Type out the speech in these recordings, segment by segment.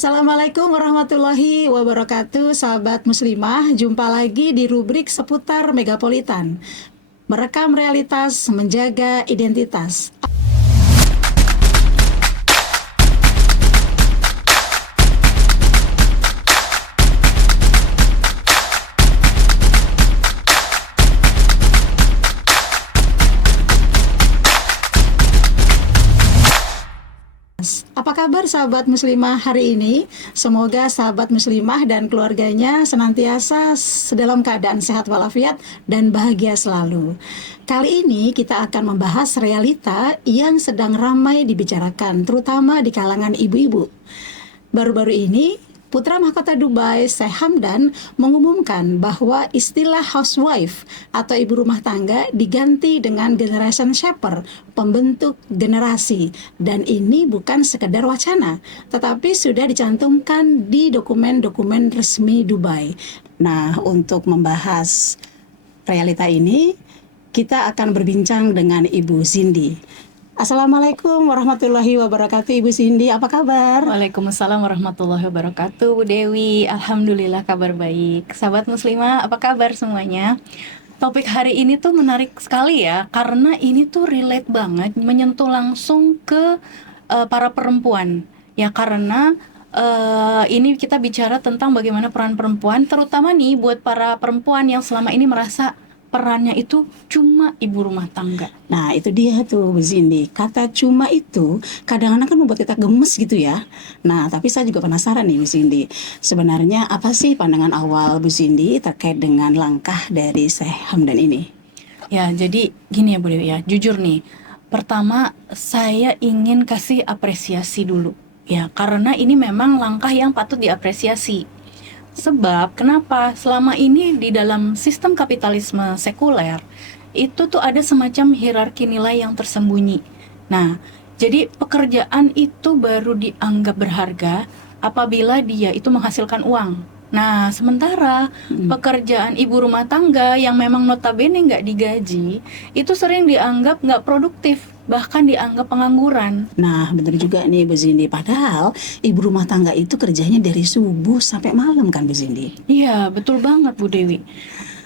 Assalamualaikum warahmatullahi wabarakatuh, sahabat muslimah. Jumpa lagi di rubrik seputar Megapolitan. Merekam realitas, menjaga identitas. Apa kabar sahabat muslimah hari ini? Semoga sahabat muslimah dan keluarganya senantiasa dalam keadaan sehat walafiat dan bahagia selalu. Kali ini kita akan membahas realita yang sedang ramai dibicarakan, terutama di kalangan ibu-ibu. Baru-baru ini, Putra Mahkota Dubai, Syekh Hamdan, mengumumkan bahwa istilah housewife atau ibu rumah tangga diganti dengan generation shaper, pembentuk generasi. Dan ini bukan sekedar wacana, tetapi sudah dicantumkan di dokumen-dokumen resmi Dubai. Nah, untuk membahas realita ini, kita akan berbincang dengan Ibu Cindy. Assalamualaikum warahmatullahi wabarakatuh, Ibu Cindy, apa kabar? Waalaikumsalam warahmatullahi wabarakatuh, Bu Dewi. Alhamdulillah kabar baik. Sahabat muslimah, apa kabar semuanya? Topik hari ini tuh menarik sekali ya, karena ini tuh relate banget, menyentuh langsung ke para perempuan. Ya karena ini kita bicara tentang bagaimana peran perempuan, terutama nih buat para perempuan yang selama ini merasa perannya itu cuma ibu rumah tangga. Nah, itu dia tuh Bu Cindy. Kata cuma itu kadang-kadang kan membuat kita gemes gitu ya. Nah, tapi saya juga penasaran nih Bu Cindy. Sebenarnya apa sih pandangan awal Bu Cindy terkait dengan langkah dari Syekh Hamdan ini? Ya, jadi gini ya Bu Dewi ya, jujur nih. Pertama, saya ingin kasih apresiasi dulu. Ya, karena ini memang langkah yang patut diapresiasi. Sebab kenapa selama ini di dalam sistem kapitalisme sekuler itu tuh ada semacam hierarki nilai yang tersembunyi. Nah, jadi pekerjaan itu baru dianggap berharga apabila dia itu menghasilkan uang. Nah, sementara pekerjaan ibu rumah tangga yang memang notabene nggak digaji itu sering dianggap nggak produktif, bahkan dianggap pengangguran. Nah, bener juga nih Bu Cindy. Padahal ibu rumah tangga itu kerjanya dari subuh sampai malam kan Bu Cindy? Iya, betul banget Bu Dewi.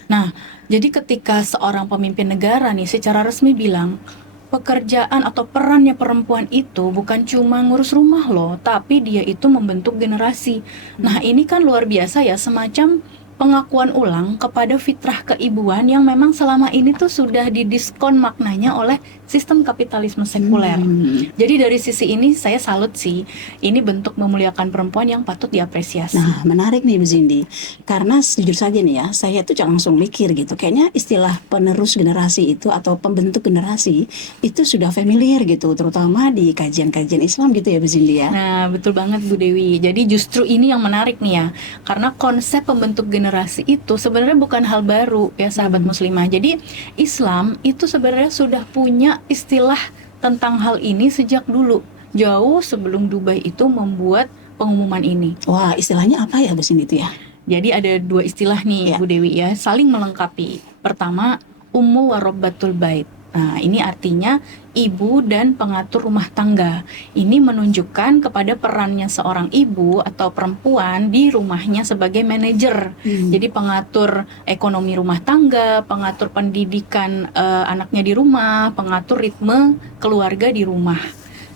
Nah, jadi ketika seorang pemimpin negara nih secara resmi bilang pekerjaan atau perannya perempuan itu bukan cuma ngurus rumah loh, tapi dia itu membentuk generasi. Nah, ini kan luar biasa ya, semacam pengakuan ulang kepada fitrah keibuan yang memang selama ini tuh sudah didiskon maknanya oleh sistem kapitalisme sekuler. Jadi dari sisi ini saya salut sih, ini bentuk memuliakan perempuan yang patut diapresiasi. Nah, menarik nih Bu Cindy. Karena jujur saja nih ya, saya tuh langsung mikir gitu. Kayaknya istilah penerus generasi itu atau pembentuk generasi itu sudah familiar gitu, terutama di kajian-kajian Islam gitu ya Bu Cindy ya. Nah, betul banget Bu Dewi. Jadi justru ini yang menarik nih ya. Karena konsep pembentuk generasi itu sebenarnya bukan hal baru ya sahabat muslimah. Jadi Islam itu sebenarnya sudah punya istilah tentang hal ini sejak dulu. Jauh sebelum Dubai itu membuat pengumuman ini. Wah, istilahnya apa ya Bu Cindy itu ya? Jadi ada dua istilah nih Ya. Bu Dewi ya, saling melengkapi. Pertama, ummu warabbatul bait. Nah, ini artinya ibu dan pengatur rumah tangga. Ini menunjukkan kepada perannya seorang ibu atau perempuan di rumahnya sebagai manajer. Jadi pengatur ekonomi rumah tangga, pengatur pendidikan anaknya di rumah, pengatur ritme keluarga di rumah.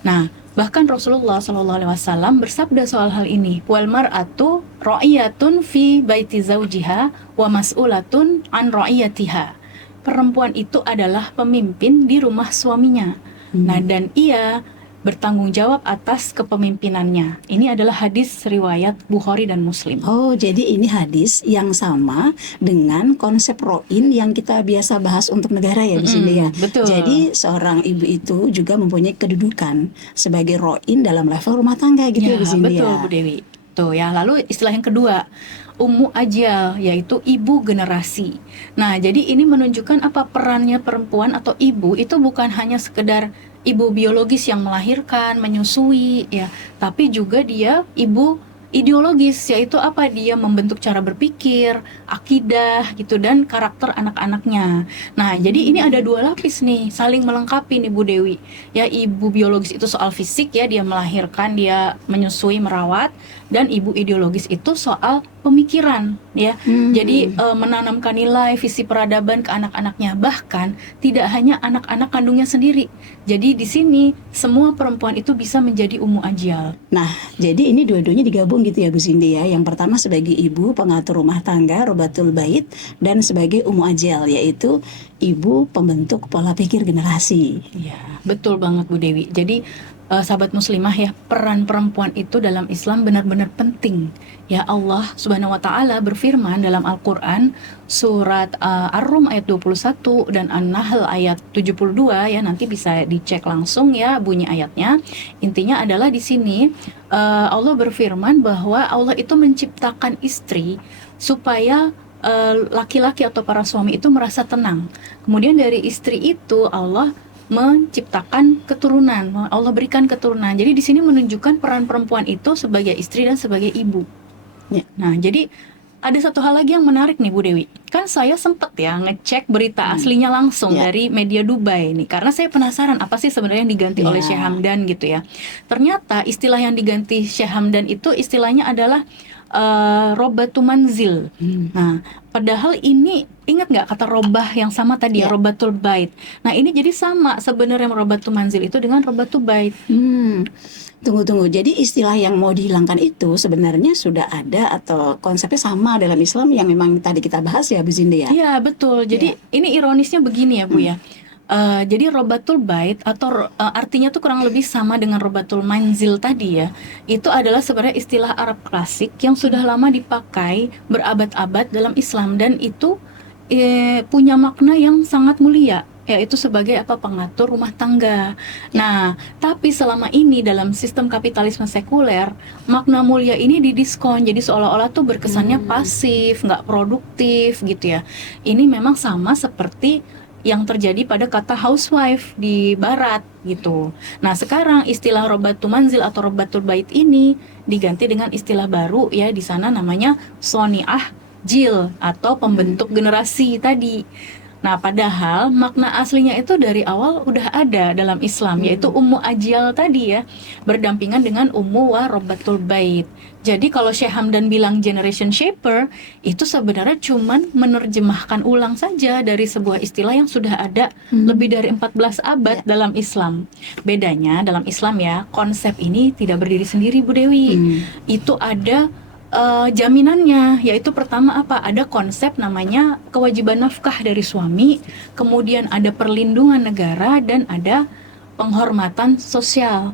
Nah, bahkan Rasulullah SAW bersabda soal hal ini, wal mar'atu ra'iyatun fi baiti zaujiha wa mas'ulatun an ra'iyatiha. Perempuan itu adalah pemimpin di rumah suaminya. Nah, dan ia bertanggung jawab atas kepemimpinannya. Ini adalah hadis riwayat Bukhari dan Muslim. Oh, jadi ini hadis yang sama dengan konsep ro'in yang kita biasa bahas untuk negara ya Bu Cindy ya. Betul. Jadi seorang ibu itu juga mempunyai kedudukan sebagai ro'in dalam level rumah tangga gitu ya Bu Cindy betul ya. Bu Dewi. Tuh ya, lalu istilah yang kedua, ummu ajal, yaitu ibu generasi. Nah, jadi ini menunjukkan apa perannya perempuan atau ibu itu bukan hanya sekedar ibu biologis yang melahirkan, menyusui ya, tapi juga dia ibu ideologis, yaitu apa, dia membentuk cara berpikir, akidah gitu, dan karakter anak-anaknya. Nah, jadi ini ada dua lapis nih, saling melengkapi nih Bu Dewi. Ya, ibu biologis itu soal fisik ya, dia melahirkan, dia menyusui, merawat, dan ibu ideologis itu soal pemikiran ya. Jadi menanamkan nilai, visi peradaban ke anak-anaknya, bahkan tidak hanya anak-anak kandungnya sendiri. Jadi di sini semua perempuan itu bisa menjadi ummu ajal. Nah, jadi ini dua-duanya digabung gitu ya Bu Cindy ya. Yang pertama sebagai ibu pengatur rumah tangga, Robatul Bait, dan sebagai ummu ajal, yaitu ibu pembentuk pola pikir generasi. Iya, betul banget Bu Dewi. Jadi sahabat muslimah ya, peran perempuan itu dalam Islam benar-benar penting. Ya, Allah Subhanahu wa taala berfirman dalam Al-Qur'an surat Ar-Rum ayat 21 dan An-Nahl ayat 72 ya, nanti bisa dicek langsung ya bunyi ayatnya. Intinya adalah di sini Allah berfirman bahwa Allah itu menciptakan istri supaya laki-laki atau para suami itu merasa tenang. Kemudian dari istri itu Allah menciptakan keturunan, Allah berikan keturunan. Jadi di sini menunjukkan peran perempuan itu sebagai istri dan sebagai ibu. Ya. Nah, jadi ada satu hal lagi yang menarik nih Bu Dewi. Kan saya sempet ya ngecek berita aslinya langsung Ya. dari media Dubai nih, karena saya penasaran apa sih sebenarnya yang diganti oleh Ya. Syekh Hamdan gitu ya. Ternyata istilah yang diganti Syekh Hamdan itu istilahnya adalah Robatu Manzil. Nah, padahal ini ingat nggak kata robah yang sama tadi ya, Ya. Robatul Bait. Nah, ini jadi sama sebenarnya Robatu Manzil itu dengan Robatul Bait. Tunggu. Jadi istilah yang mau dihilangkan itu sebenarnya sudah ada atau konsepnya sama dalam Islam yang memang tadi kita bahas ya Bu Cindy ya? Iya, betul. Jadi ini ironisnya begini ya Bu ya. Jadi Robatul Bait atau artinya tuh kurang lebih sama dengan Robatul Manzil tadi ya. Itu adalah sebenarnya istilah Arab klasik yang sudah lama dipakai berabad-abad dalam Islam, dan itu punya makna yang sangat mulia, yaitu sebagai apa, pengatur rumah tangga. Nah, tapi selama ini dalam sistem kapitalisme sekuler, makna mulia ini didiskon, jadi seolah-olah tuh berkesannya pasif, nggak produktif gitu ya. Ini memang sama seperti yang terjadi pada kata housewife di barat gitu. Nah, sekarang istilah Robatul Manzil atau Robatul Bait ini diganti dengan istilah baru ya, di sana namanya Soniah Jil atau pembentuk generasi tadi. Nah, padahal makna aslinya itu dari awal udah ada dalam Islam, yaitu ummu ajal tadi ya, berdampingan dengan ummu wa Robatul Bait. Jadi kalau Syekh Hamdan bilang generation shaper, itu sebenarnya cuman menerjemahkan ulang saja dari sebuah istilah yang sudah ada lebih dari 14 abad dalam Islam. Bedanya dalam Islam ya, konsep ini tidak berdiri sendiri Bu Dewi. Itu ada jaminannya, yaitu pertama apa? Ada konsep namanya kewajiban nafkah dari suami, kemudian ada perlindungan negara, dan ada penghormatan sosial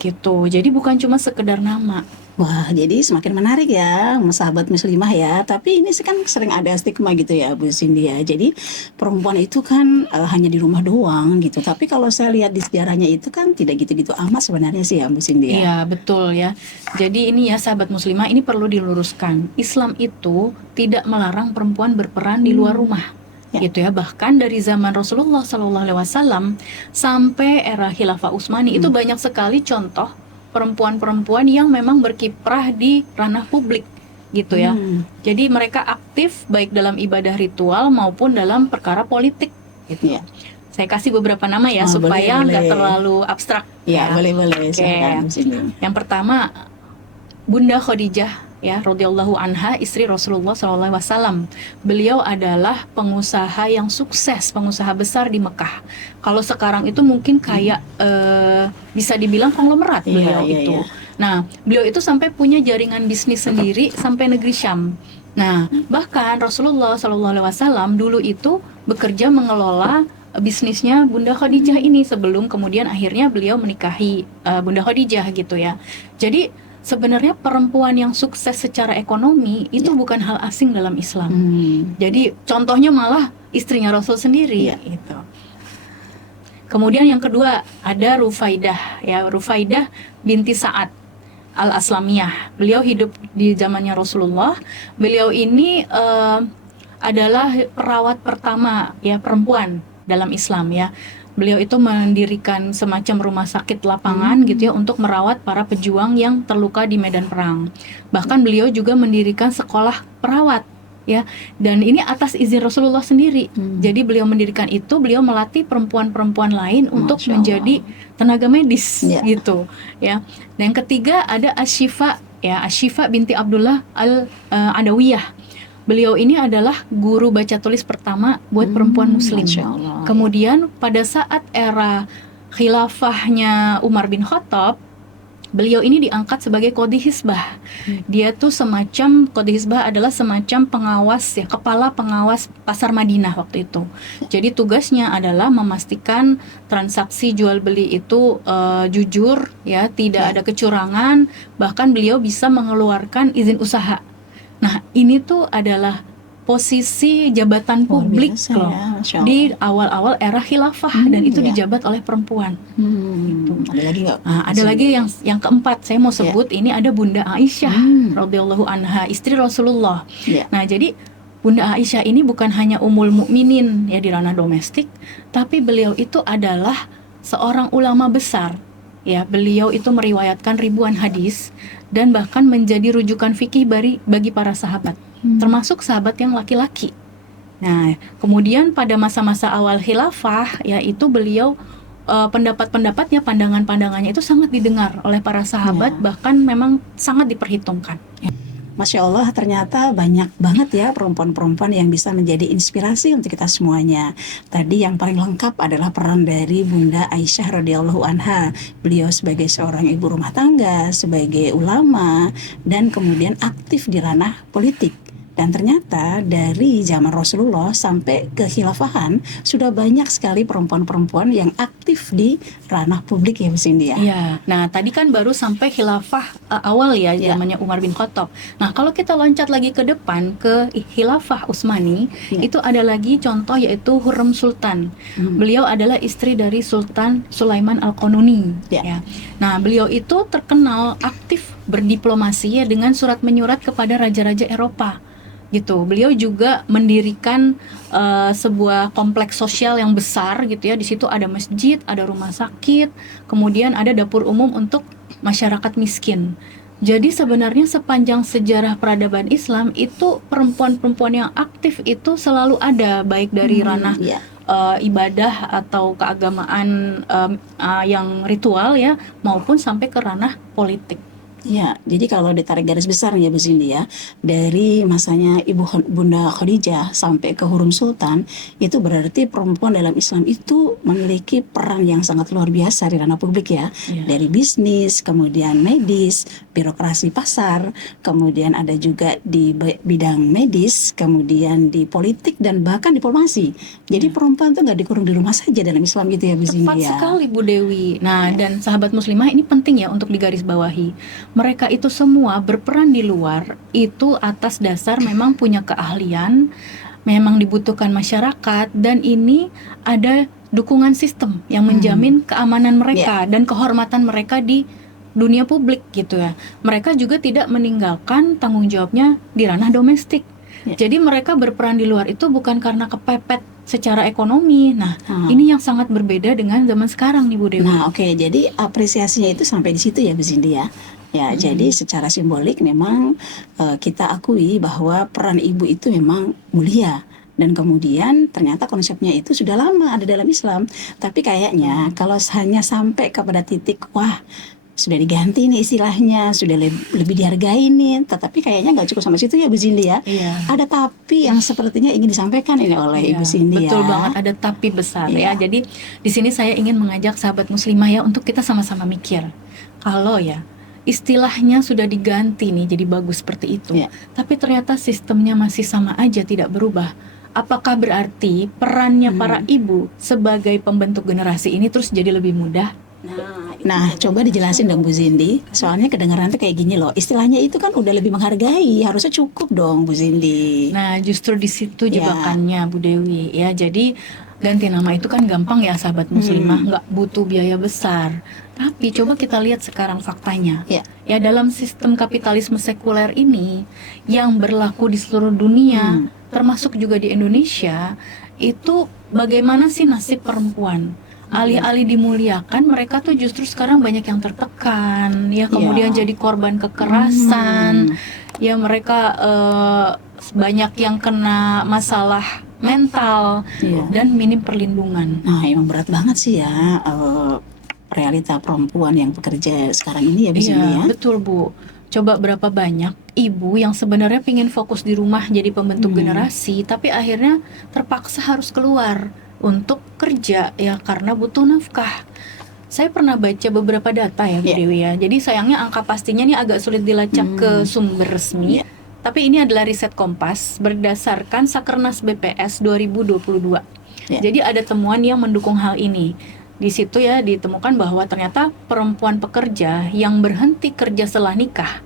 gitu. Jadi bukan cuma sekedar nama. Wah, jadi semakin menarik ya, sahabat muslimah ya. Tapi ini sih kan sering ada stigma gitu ya, Bu Cindy ya. Jadi perempuan itu kan hanya di rumah doang gitu. Tapi kalau saya lihat di sejarahnya itu kan tidak gitu-gitu amat sebenarnya sih ya, Bu Cindy ya. Iya, betul ya. Jadi ini ya sahabat muslimah, ini perlu diluruskan. Islam itu tidak melarang perempuan berperan di luar rumah. Gitu ya. Bahkan dari zaman Rasulullah SAW sampai era Khilafah Utsmani itu banyak sekali contoh perempuan-perempuan yang memang berkiprah di ranah publik gitu ya. Jadi mereka aktif baik dalam ibadah ritual maupun dalam perkara politik gitu. Ya. Saya kasih beberapa nama ya, supaya nggak terlalu abstrak. Ya, boleh. Silakan, yang pertama Bunda Khadijah ya, radhiyallahu anha, istri Rasulullah SAW. Beliau adalah pengusaha yang sukses, pengusaha besar di Mekah. Kalau sekarang itu mungkin kayak bisa dibilang konglomerat beliau itu. Nah, beliau itu sampai punya jaringan bisnis sendiri sampai negeri Syam. Nah, bahkan Rasulullah SAW dulu itu bekerja mengelola bisnisnya Bunda Khadijah ini sebelum kemudian akhirnya beliau menikahi Bunda Khadijah gitu ya. Jadi sebenarnya perempuan yang sukses secara ekonomi itu bukan hal asing dalam Islam. Jadi contohnya malah istrinya Rasul sendiri gitu. Kemudian yang kedua ada Rufaidah ya, Rufaidah binti Sa'ad Al-Aslamiyah. Beliau hidup di zamannya Rasulullah. Beliau ini adalah perawat pertama ya, perempuan dalam Islam ya. beliau itu mendirikan semacam rumah sakit lapangan gitu ya untuk merawat para pejuang yang terluka di medan perang. Bahkan beliau juga mendirikan sekolah perawat ya, dan ini atas izin Rasulullah sendiri. Jadi beliau mendirikan itu, beliau melatih perempuan-perempuan lain untuk Masya Allah. menjadi tenaga medis Ya. gitu ya. Dan yang ketiga ada Asyifa ya, Asyifa binti Abdullah Adawiyah. Beliau ini adalah guru baca tulis pertama buat perempuan muslim. Masya Allah. Kemudian pada saat era khilafahnya Umar bin Khattab, beliau ini diangkat sebagai Qadhi Hizbah. Dia tuh semacam, Qadhi Hizbah adalah semacam pengawas ya, kepala pengawas pasar Madinah waktu itu. Jadi tugasnya adalah memastikan transaksi jual beli itu jujur ya, tidak ada kecurangan, bahkan beliau bisa mengeluarkan izin usaha. Nah, ini tuh adalah posisi jabatan Luar publik biasa loh ya, Masya Allah. di awal-awal era khilafah, dan itu ya. dijabat oleh perempuan. Ada lagi nggak? Nah, ada lagi yang keempat saya mau sebut, ini ada Bunda Aisyah radhiyallahu anha, istri Rasulullah. Ya. Nah, jadi Bunda Aisyah ini bukan hanya ummul mukminin ya di ranah domestik, tapi beliau itu adalah seorang ulama besar. Ya, beliau itu meriwayatkan ribuan hadis dan bahkan menjadi rujukan fikih bagi para sahabat, termasuk sahabat yang laki-laki. Nah, kemudian pada masa-masa awal khilafah, yaitu beliau pendapat-pendapatnya, pandangan-pandangannya itu sangat didengar oleh para sahabat, bahkan memang sangat diperhitungkan. Masya Allah, ternyata banyak banget ya perempuan-perempuan yang bisa menjadi inspirasi untuk kita semuanya. Tadi yang paling lengkap adalah peran dari Bunda Aisyah radhiyallahu anha. Beliau sebagai seorang ibu rumah tangga, sebagai ulama, dan kemudian aktif di ranah politik. Dan ternyata dari zaman Rasulullah sampai ke khilafahan sudah banyak sekali perempuan-perempuan yang aktif di ranah publik ya Bu Cindy ya. Iya. Nah, tadi kan baru sampai khilafah awal ya, zamannya Umar bin Khattab. Nah, kalau kita loncat lagi ke depan ke khilafah Utsmani, itu ada lagi contoh yaitu Hurrem Sultan. Beliau adalah istri dari Sultan Sulaiman Al-Qanuni ya. Nah, beliau itu terkenal aktif berdiplomasi ya dengan surat menyurat kepada raja-raja Eropa. Gitu. Beliau juga mendirikan sebuah kompleks sosial yang besar gitu ya. Di situ ada masjid, ada rumah sakit, kemudian ada dapur umum untuk masyarakat miskin. Jadi sebenarnya sepanjang sejarah peradaban Islam itu perempuan-perempuan yang aktif itu selalu ada, baik dari ranah ibadah atau keagamaan yang ritual ya, maupun sampai ke ranah politik. Ya, jadi kalau ditarik garis besar ya Bu Cindy ya, dari masanya Bunda Khadijah sampai ke Hurrem Sultan, itu berarti perempuan dalam Islam itu memiliki peran yang sangat luar biasa di ranah publik ya. Dari bisnis, kemudian medis, birokrasi pasar, kemudian ada juga di bidang medis, kemudian di politik dan bahkan diplomasi. Jadi perempuan tuh nggak dikurung di rumah saja dalam Islam gitu ya Bu Cindy ya. Tepat sekali Bu Dewi. Nah, dan sahabat muslimah ini penting ya untuk digarisbawahi. Mereka itu semua berperan di luar itu atas dasar memang punya keahlian, memang dibutuhkan masyarakat, dan ini ada dukungan sistem yang menjamin keamanan mereka dan kehormatan mereka di dunia publik gitu ya. Mereka juga tidak meninggalkan tanggung jawabnya di ranah domestik. Jadi mereka berperan di luar itu bukan karena kepepet secara ekonomi. Nah, ini yang sangat berbeda dengan zaman sekarang nih Bu Dewi. Nah, oke. Jadi apresiasinya itu sampai di situ ya Bu Cindy ya. Ya, jadi secara simbolik memang kita akui bahwa peran ibu itu memang mulia. Dan kemudian ternyata konsepnya itu sudah lama ada dalam Islam. Tapi kayaknya kalau hanya sampai kepada titik, wah sudah diganti nih istilahnya, sudah lebih dihargai nih. Tetapi kayaknya nggak cukup sampai situ ya Bu Cindy ya. Ada tapi yang sepertinya ingin disampaikan ini oleh Ibu Cindy ya. Betul banget, ada tapi besar ya. Jadi di sini saya ingin mengajak sahabat muslimah ya untuk kita sama-sama mikir. Kalau ya istilahnya sudah diganti nih jadi bagus seperti itu, tapi ternyata sistemnya masih sama aja, tidak berubah. Apakah berarti perannya para ibu sebagai pembentuk generasi ini terus jadi lebih mudah? Nah, coba dijelasin dong Bu Cindy. Soalnya kedengaran tuh kayak gini loh. Istilahnya itu kan udah lebih menghargai, harusnya cukup dong Bu Cindy. Nah, justru di situ jebakannya Bu Dewi ya. Jadi ganti nama itu kan gampang ya sahabat muslimah, nggak butuh biaya besar. Tapi coba kita lihat sekarang faktanya. Ya, dalam sistem kapitalisme sekuler ini yang berlaku di seluruh dunia, termasuk juga di Indonesia, itu bagaimana sih nasib perempuan? Alih-alih dimuliakan, mereka tuh justru sekarang banyak yang tertekan, ya kemudian Iya. jadi korban kekerasan, ya mereka banyak yang kena masalah mental Iya. dan minim perlindungan. Nah, emang berat banget sih ya realita perempuan yang bekerja sekarang ini ya Bu Cindy Iya, ya. betul Bu. Coba berapa banyak ibu yang sebenarnya pengen fokus di rumah jadi pembentuk generasi, tapi akhirnya terpaksa harus keluar untuk kerja ya karena butuh nafkah. Saya pernah baca beberapa data ya Bu Iya. Dewi ya. Jadi sayangnya angka pastinya nih agak sulit dilacak ke sumber resmi. Iya. Tapi ini adalah riset Kompas berdasarkan Sakernas BPS 2022. Iya. Jadi ada temuan yang mendukung hal ini. Di situ ya ditemukan bahwa ternyata perempuan pekerja yang berhenti kerja setelah nikah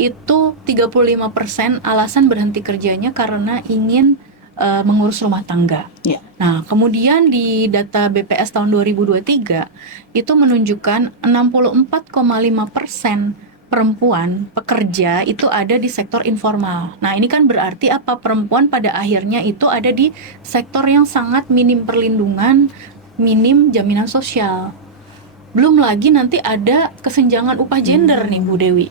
itu 35% alasan berhenti kerjanya karena ingin mengurus rumah tangga. Iya. Nah, kemudian di data BPS tahun 2023 itu menunjukkan 64,5% perempuan pekerja itu ada di sektor informal. Nah, ini kan berarti apa? Perempuan pada akhirnya itu ada di sektor yang sangat minim perlindungan, minim jaminan sosial. Belum lagi nanti ada kesenjangan upah gender nih Bu Dewi.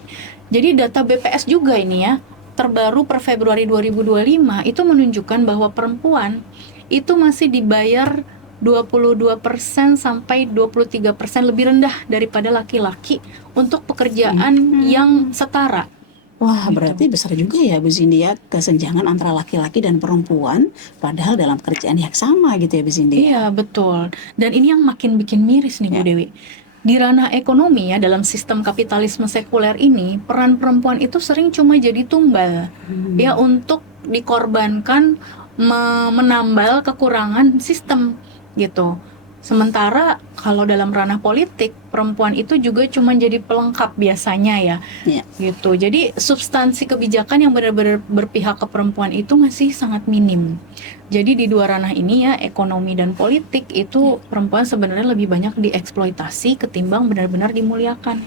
Jadi data BPS juga ini ya, terbaru per Februari 2025 itu menunjukkan bahwa perempuan itu masih dibayar 22% sampai 23% lebih rendah daripada laki-laki untuk pekerjaan yang setara. Wah, Gitu. berarti besar juga ya Bu Cindy ya kesenjangan antara laki-laki dan perempuan padahal dalam kerjaan yang sama gitu ya Bu Cindy. Iya, betul. Dan ini yang makin bikin miris nih Bu Dewi. Di ranah ekonomi ya, dalam sistem kapitalisme sekuler ini, peran perempuan itu sering cuma jadi tumbal ya untuk dikorbankan menambal kekurangan sistem gitu. Sementara kalau dalam ranah politik, perempuan itu juga cuma jadi pelengkap biasanya ya. Iya. Gitu. Jadi substansi kebijakan yang benar-benar berpihak ke perempuan itu masih sangat minim. Jadi di dua ranah ini ya, ekonomi dan politik itu perempuan sebenarnya lebih banyak dieksploitasi ketimbang benar-benar dimuliakan.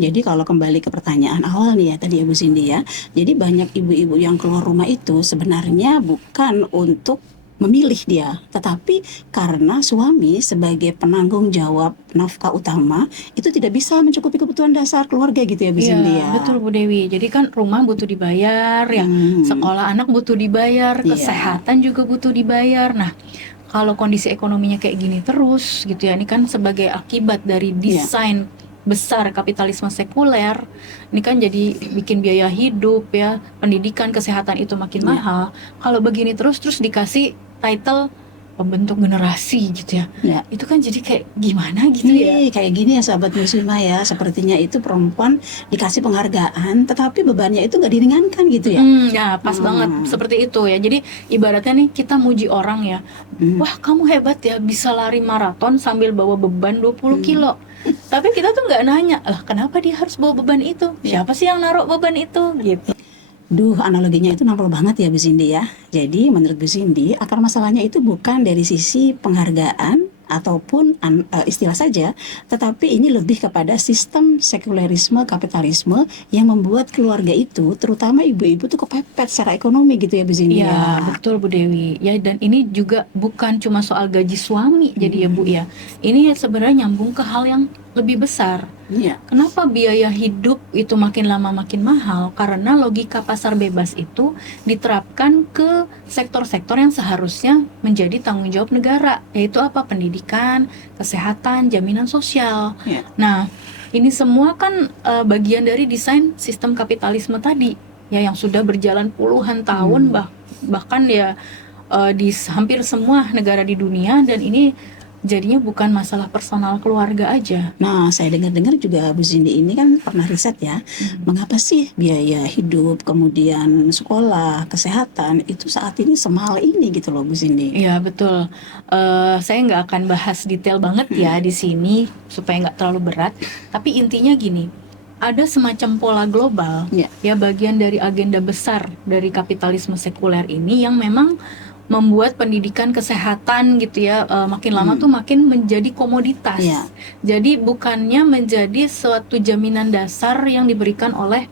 Jadi kalau kembali ke pertanyaan awal nih ya tadi ya Bu Cindy ya. Jadi banyak ibu-ibu yang keluar rumah itu sebenarnya bukan untuk memilih dia, tetapi karena suami sebagai penanggung jawab nafkah utama itu tidak bisa mencukupi kebutuhan dasar keluarga gitu ya Bu Cindy ya. Iya, betul Bu Dewi. Jadi kan rumah butuh dibayar ya, sekolah anak butuh dibayar, kesehatan juga butuh dibayar. Nah, kalau kondisi ekonominya kayak gini terus gitu ya, ini kan sebagai akibat dari desain besar kapitalisme sekuler, ini kan jadi bikin biaya hidup ya, pendidikan, kesehatan itu makin mahal. Kalau begini terus dikasih title pembentuk generasi gitu ya. Itu kan jadi kayak gimana gitu ya. Kayak gini ya sahabat muslimah ya, sepertinya itu perempuan dikasih penghargaan tetapi bebannya itu nggak diringankan gitu ya. Ya pas banget seperti itu ya. Jadi ibaratnya nih kita muji orang ya, wah kamu hebat ya bisa lari maraton sambil bawa beban 20 kilo. Tapi kita tuh nggak nanya, lah kenapa dia harus bawa beban itu? Siapa sih yang naruh beban itu? Gitu. Analoginya itu nampol banget ya Bu Cindy ya. Jadi menurut Bu Cindy, akar masalahnya itu bukan dari sisi penghargaan ataupun istilah saja, tetapi ini lebih kepada sistem sekulerisme kapitalisme yang membuat keluarga itu, terutama ibu-ibu tuh kepepet secara ekonomi gitu ya Bu Cindy Iya, ya. betul Bu Dewi. Ya, dan ini juga bukan cuma soal gaji suami jadi ya Bu ya. Ini sebenarnya nyambung ke hal yang lebih besar. Iya. Kenapa biaya hidup itu makin lama makin mahal? Karena logika pasar bebas itu diterapkan ke sektor-sektor yang seharusnya menjadi tanggung jawab negara, yaitu apa? Pendidikan, kesehatan, jaminan sosial. Iya. Nah, ini semua kan bagian dari desain sistem kapitalisme tadi, ya yang sudah berjalan puluhan tahun bahkan ya di hampir semua negara di dunia, dan ini jadinya bukan masalah personal keluarga aja. Nah, saya dengar-dengar juga Bu Cindy ini kan pernah riset ya, mengapa sih biaya hidup, kemudian sekolah, kesehatan itu saat ini semahal ini gitu loh Bu Cindy. Iya betul. Saya nggak akan bahas detail banget ya di sini supaya nggak terlalu berat. Tapi intinya gini, ada semacam pola global ya bagian dari agenda besar dari kapitalisme sekuler ini yang memang membuat pendidikan kesehatan gitu ya makin lama tuh makin menjadi komoditas. Jadi bukannya menjadi suatu jaminan dasar yang diberikan oleh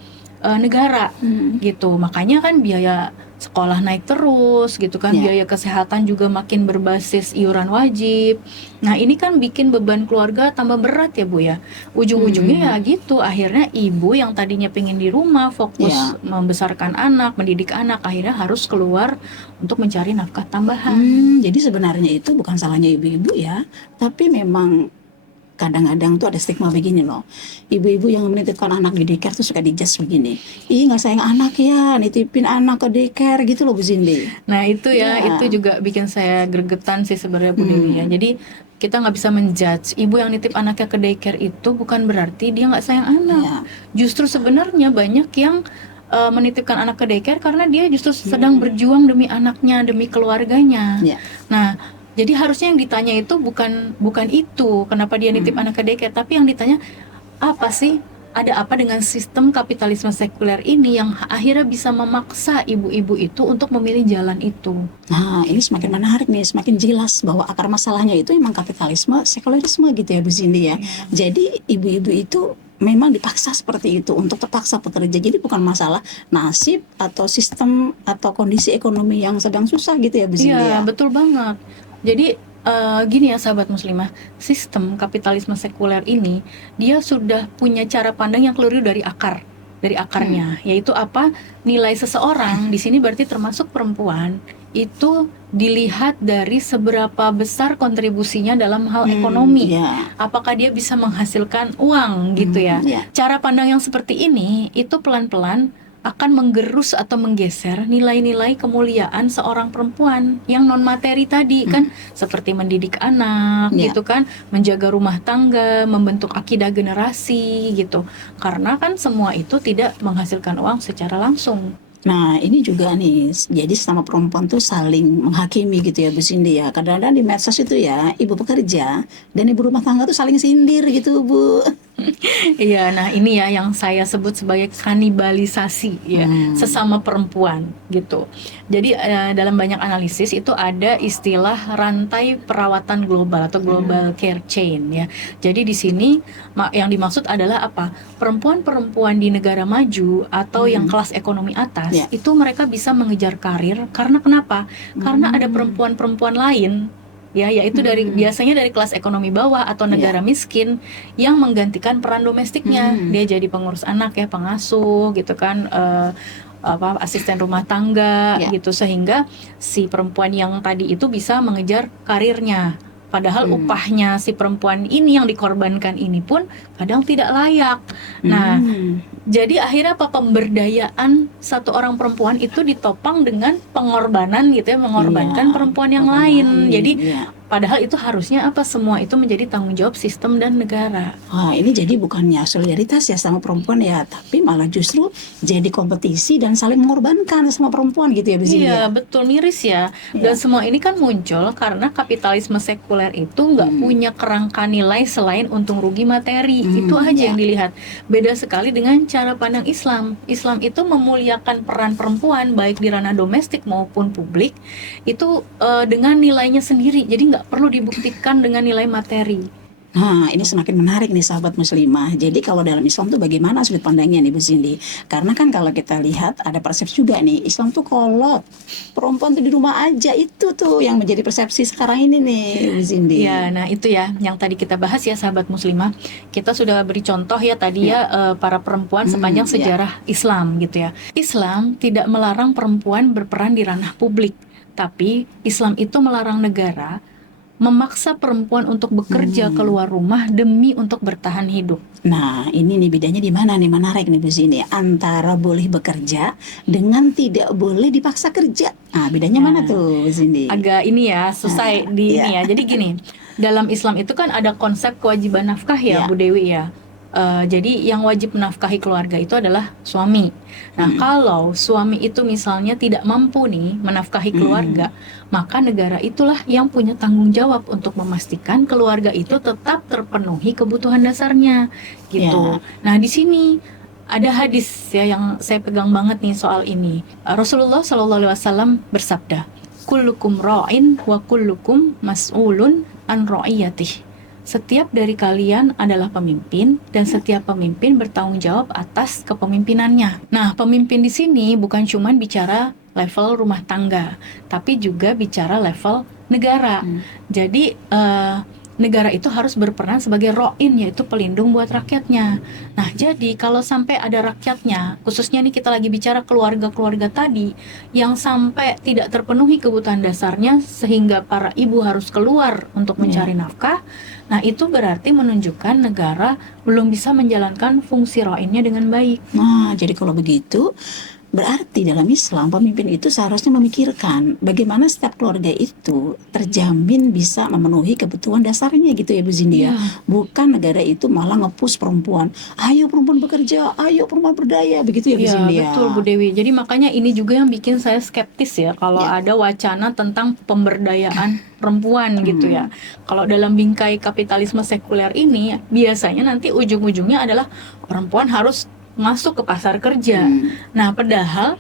negara gitu. Makanya kan biaya sekolah naik terus gitu kan, Ya. biaya kesehatan juga makin berbasis iuran wajib. Nah, ini kan bikin beban keluarga tambah berat ya Bu ya. Ujung-ujungnya ya gitu, akhirnya ibu yang tadinya pengen di rumah fokus Ya. membesarkan anak, mendidik anak, akhirnya harus keluar untuk mencari nafkah tambahan. Jadi sebenarnya itu bukan salahnya ibu-ibu ya, tapi memang kadang-kadang tuh ada stigma begini loh. Ibu-ibu yang menitipkan anak di daycare tuh suka dijudge begini. Ih, nggak sayang anak ya, nitipin anak ke daycare gitu loh Bu Cindy. Nah itu ya, Ya. itu juga bikin saya gregetan sih sebenarnya Bu Dewi ya. Jadi kita nggak bisa menjudge ibu yang nitip anaknya ke daycare itu bukan berarti dia nggak sayang anak. Ya. Justru sebenarnya banyak yang menitipkan anak ke daycare karena dia justru sedang berjuang demi anaknya, demi keluarganya. Ya. Nah, jadi harusnya yang ditanya itu bukan itu kenapa dia nitip anak ke daycare, tapi yang ditanya apa sih, ada apa dengan sistem kapitalisme sekuler ini yang akhirnya bisa memaksa ibu-ibu itu untuk memilih jalan itu. Nah, ini semakin menarik nih, semakin jelas bahwa akar masalahnya itu memang kapitalisme, sekulerisme gitu ya Bu Cindy ya. Jadi ibu-ibu itu memang dipaksa seperti itu untuk terpaksa bekerja. Jadi bukan masalah nasib atau sistem atau kondisi ekonomi yang sedang susah gitu ya Bu Cindy Iya, ya. betul banget. Jadi gini ya sahabat muslimah, sistem kapitalisme sekuler ini dia sudah punya cara pandang yang keliru dari akarnya, yaitu apa, nilai seseorang di sini berarti termasuk perempuan itu dilihat dari seberapa besar kontribusinya dalam hal ekonomi. Ya. Apakah dia bisa menghasilkan uang gitu ya. Ya. Cara pandang yang seperti ini itu pelan-pelan akan menggerus atau menggeser nilai-nilai kemuliaan seorang perempuan yang non materi tadi kan, seperti mendidik anak gitu kan, menjaga rumah tangga, membentuk akidah generasi gitu. Karena kan semua itu tidak menghasilkan uang secara langsung. Nah, ini juga nih, jadi sama perempuan tuh saling menghakimi gitu ya Bu Cindy ya. Kadang-kadang di medsos itu ya, ibu pekerja dan ibu rumah tangga tuh saling sindir gitu Bu. Iya, nah ini ya yang saya sebut sebagai kanibalisasi ya, sesama perempuan gitu. Jadi dalam banyak analisis itu ada istilah rantai perawatan global atau global care chain ya. Jadi di sini yang dimaksud adalah apa? Perempuan-perempuan di negara maju atau yang kelas ekonomi atas itu mereka bisa mengejar karir karena kenapa? Karena ada perempuan-perempuan lain ya, yaitu biasanya dari kelas ekonomi bawah atau negara miskin yang menggantikan peran domestiknya. Dia jadi pengurus anak ya, pengasuh gitu kan, asisten rumah tangga gitu, sehingga si perempuan yang tadi itu bisa mengejar karirnya. Padahal upahnya si perempuan ini yang dikorbankan ini pun kadang tidak layak. Nah, jadi akhirnya apa, pemberdayaan satu orang perempuan itu ditopang dengan pengorbanan gitu ya, mengorbankan perempuan yang lain. Jadi padahal itu harusnya apa, semua itu menjadi tanggung jawab sistem dan negara. Wah, ini jadi bukannya solidaritas ya sama perempuan ya, tapi malah justru jadi kompetisi dan saling mengorbankan sama perempuan gitu ya Bu Cindy. Iya, betul, miris ya. Dan semua ini kan muncul karena kapitalisme sekuler itu nggak punya kerangka nilai selain untung rugi materi. Itu aja yang dilihat. Beda sekali dengan cara pandang Islam. Islam itu memuliakan peran perempuan baik di ranah domestik maupun publik itu dengan nilainya sendiri. Jadi nggak perlu dibuktikan dengan nilai materi. Nah, ini semakin menarik nih sahabat muslimah. Jadi kalau dalam Islam tuh bagaimana sudut pandangnya nih Bu Cindy? Karena kan kalau kita lihat ada persepsi juga nih, Islam tuh kolot, perempuan tuh di rumah aja, itu tuh yang menjadi persepsi sekarang ini nih Bu Cindy. Ya, nah itu ya yang tadi kita bahas ya sahabat muslimah. Kita sudah beri contoh ya tadi ya para perempuan sepanjang sejarah Islam gitu ya. Islam tidak melarang perempuan berperan di ranah publik, tapi Islam itu melarang negara memaksa perempuan untuk bekerja keluar rumah demi untuk bertahan hidup. Nah, ini nih bedanya di mana nih, menarik nih Bu Cindy, antara boleh bekerja dengan tidak boleh dipaksa kerja. Nah, bedanya mana tuh Bu Cindy? Agak ini ya, susah ini ya. Jadi gini, dalam Islam itu kan ada konsep kewajiban nafkah ya Bu Dewi ya. Jadi yang wajib menafkahi keluarga itu adalah suami. Nah, kalau suami itu misalnya tidak mampu nih menafkahi keluarga, maka negara itulah yang punya tanggung jawab untuk memastikan keluarga itu tetap terpenuhi kebutuhan dasarnya gitu. Nah, di sini ada hadis ya yang saya pegang banget nih soal ini. Rasulullah SAW bersabda, "Kullukum ra'in wa kullukum mas'ulun an ra'iyatih." Setiap dari kalian adalah pemimpin dan setiap pemimpin bertanggung jawab atas kepemimpinannya. Nah, pemimpin di sini bukan cuma bicara level rumah tangga, tapi juga bicara level negara. Jadi negara itu harus berperan sebagai ro'in, yaitu pelindung buat rakyatnya. Nah, jadi kalau sampai ada rakyatnya, khususnya nih kita lagi bicara keluarga-keluarga tadi, yang sampai tidak terpenuhi kebutuhan dasarnya sehingga para ibu harus keluar untuk mencari nafkah, nah itu berarti menunjukkan negara belum bisa menjalankan fungsi ro'innya dengan baik. Nah, jadi kalau begitu, berarti dalam Islam pemimpin itu seharusnya memikirkan bagaimana setiap keluarga itu terjamin bisa memenuhi kebutuhan dasarnya gitu ya Bu Zindia. Bukan negara itu malah nge-push perempuan, ayo perempuan bekerja, ayo perempuan berdaya, begitu ya Bu Iya, Zindia. betul Bu Dewi. Jadi makanya ini juga yang bikin saya skeptis ya kalau ada wacana tentang pemberdayaan perempuan gitu ya. Kalau dalam bingkai kapitalisme sekuler ini biasanya nanti ujung-ujungnya adalah perempuan harus masuk ke pasar kerja. Nah, padahal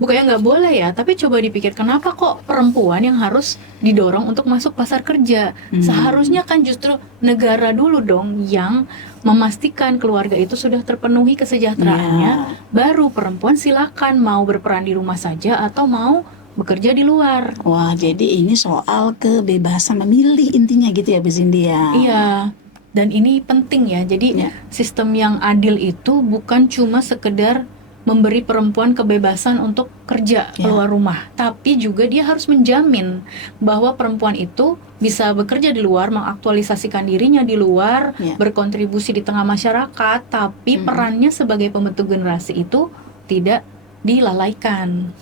bukannya nggak boleh ya, tapi coba dipikir kenapa kok perempuan yang harus didorong untuk masuk pasar kerja? Seharusnya kan justru negara dulu dong yang memastikan keluarga itu sudah terpenuhi kesejahteraannya, baru perempuan silakan mau berperan di rumah saja atau mau bekerja di luar. Wah, jadi ini soal kebebasan memilih intinya gitu ya Bu Zindia. Iya. Dan ini penting ya. Jadi sistem yang adil itu bukan cuma sekedar memberi perempuan kebebasan untuk kerja keluar rumah, tapi juga dia harus menjamin bahwa perempuan itu bisa bekerja di luar, mengaktualisasikan dirinya di luar, berkontribusi di tengah masyarakat, tapi perannya sebagai pembentuk generasi itu tidak dilalaikan.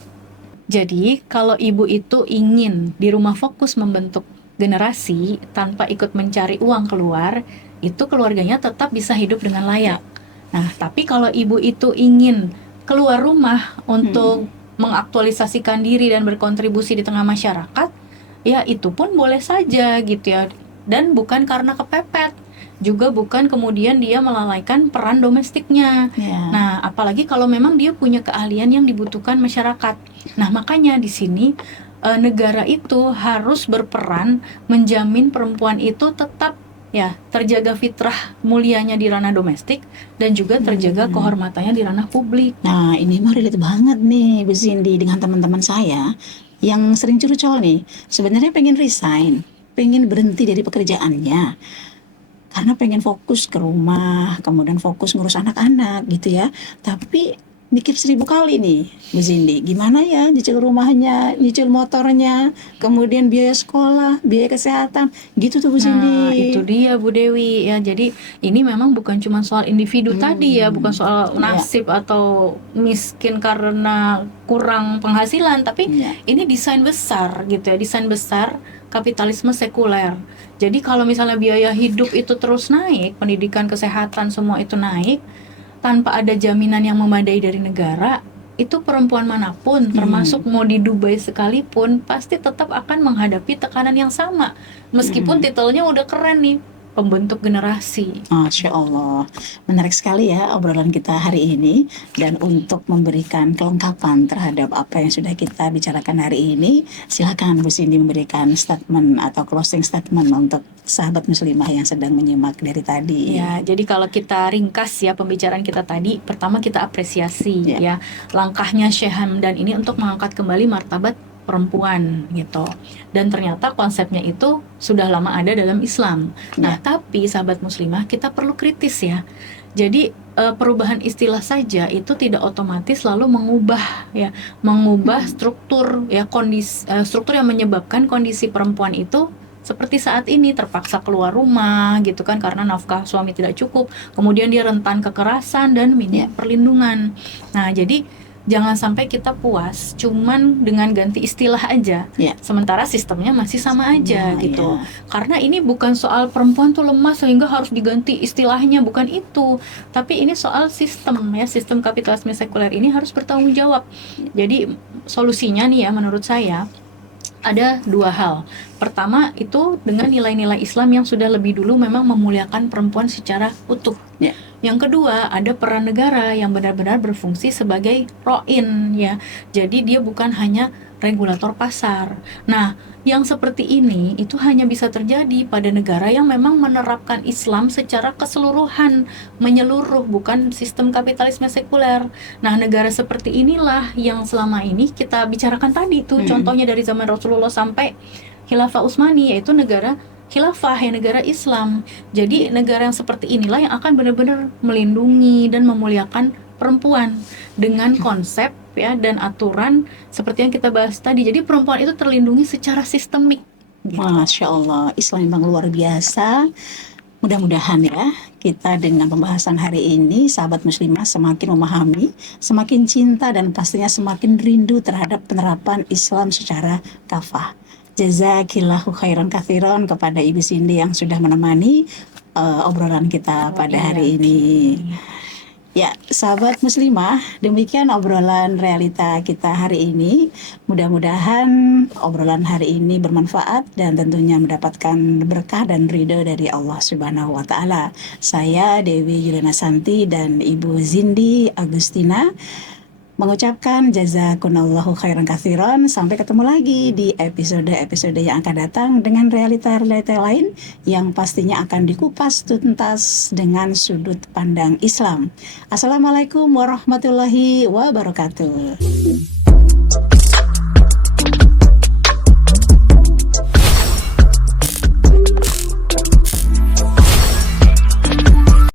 Jadi kalau ibu itu ingin di rumah fokus membentuk generasi tanpa ikut mencari uang keluar, itu keluarganya tetap bisa hidup dengan layak. Nah, tapi kalau ibu itu ingin keluar rumah untuk mengaktualisasikan diri dan berkontribusi di tengah masyarakat, ya itu pun boleh saja gitu ya. Dan bukan karena kepepet, juga bukan kemudian dia melalaikan peran domestiknya. Nah, apalagi kalau memang dia punya keahlian yang dibutuhkan masyarakat. Nah, makanya di sini negara itu harus berperan menjamin perempuan itu tetap ya terjaga fitrah mulianya di ranah domestik dan juga terjaga kehormatannya di ranah publik. Nah, ini mah relate banget nih Bu Cindy dengan teman-teman saya yang sering curcol nih. Sebenarnya pengen resign, pengen berhenti dari pekerjaannya karena pengen fokus ke rumah, kemudian fokus ngurus anak-anak gitu ya. Tapi mikir 1000 kali nih Bu Cindy, gimana ya nyicil rumahnya, nyicil motornya, kemudian biaya sekolah, biaya kesehatan, gitu tuh Bu Cindy. Nah, itu dia Bu Dewi ya. Jadi ini memang bukan cuma soal individu tadi ya, bukan soal nasib atau miskin karena kurang penghasilan, tapi ini desain besar gitu ya, desain besar kapitalisme sekuler. Jadi kalau misalnya biaya hidup itu terus naik, pendidikan, kesehatan semua itu naik, tanpa ada jaminan yang memadai dari negara, itu perempuan manapun, termasuk mau di Dubai sekalipun, pasti tetap akan menghadapi tekanan yang sama. Meskipun titelnya udah keren nih, pembentuk generasi. Masya Allah, menarik sekali ya obrolan kita hari ini. Dan untuk memberikan kelengkapan terhadap apa yang sudah kita bicarakan hari ini, silakan Bu Cindy memberikan statement atau closing statement untuk sahabat muslimah yang sedang menyimak dari tadi. Ya, jadi kalau kita ringkas ya pembicaraan kita tadi, pertama kita apresiasi ya langkahnya Syekh Hamdan ini untuk mengangkat kembali martabat perempuan gitu. Dan ternyata konsepnya itu sudah lama ada dalam Islam. Nah, tapi sahabat muslimah kita perlu kritis ya. Jadi perubahan istilah saja itu tidak otomatis lalu mengubah struktur ya, kondisi struktur yang menyebabkan kondisi perempuan itu seperti saat ini terpaksa keluar rumah gitu kan karena nafkah suami tidak cukup, kemudian dia rentan kekerasan dan minim perlindungan. Nah, jadi jangan sampai kita puas cuman dengan ganti istilah aja, sementara sistemnya masih sama aja gitu. Karena ini bukan soal perempuan tuh lemah sehingga harus diganti istilahnya, bukan itu. Tapi ini soal sistem ya, sistem kapitalisme sekuler ini harus bertanggung jawab. Jadi solusinya nih ya menurut saya ada dua hal. Pertama itu dengan nilai-nilai Islam yang sudah lebih dulu memang memuliakan perempuan secara utuh. Yang kedua, ada peran negara yang benar-benar berfungsi sebagai roin ya. Jadi dia bukan hanya regulator pasar. Nah, yang seperti ini itu hanya bisa terjadi pada negara yang memang menerapkan Islam secara keseluruhan, menyeluruh, bukan sistem kapitalisme sekuler. Nah, negara seperti inilah yang selama ini kita bicarakan tadi tuh, contohnya dari zaman Rasulullah sampai Khilafah Utsmani, yaitu negara khilafah ya, negara Islam. Jadi negara yang seperti inilah yang akan benar-benar melindungi dan memuliakan perempuan dengan konsep ya dan aturan seperti yang kita bahas tadi. Jadi perempuan itu terlindungi secara sistemik gitu. Masya Allah, Islam memang luar biasa. Mudah-mudahan ya, kita dengan pembahasan hari ini, sahabat muslimah semakin memahami, semakin cinta, dan pastinya semakin rindu terhadap penerapan Islam secara kafah. Jazakillahu khairan katsiran kepada Ibu Cindy yang sudah menemani obrolan kita pada hari ini. Ya, sahabat muslimah, demikian obrolan realita kita hari ini. Mudah-mudahan obrolan hari ini bermanfaat dan tentunya mendapatkan berkah dan ridho dari Allah Subhanahu wa Ta'ala. Saya Dewi Juliana Santi dan Ibu Zindi Agustina mengucapkan jazakumullahu khairan katsiran. Sampai ketemu lagi di episode-episode yang akan datang dengan realita-realita lain yang pastinya akan dikupas tuntas dengan sudut pandang Islam. Assalamualaikum warahmatullahi wabarakatuh.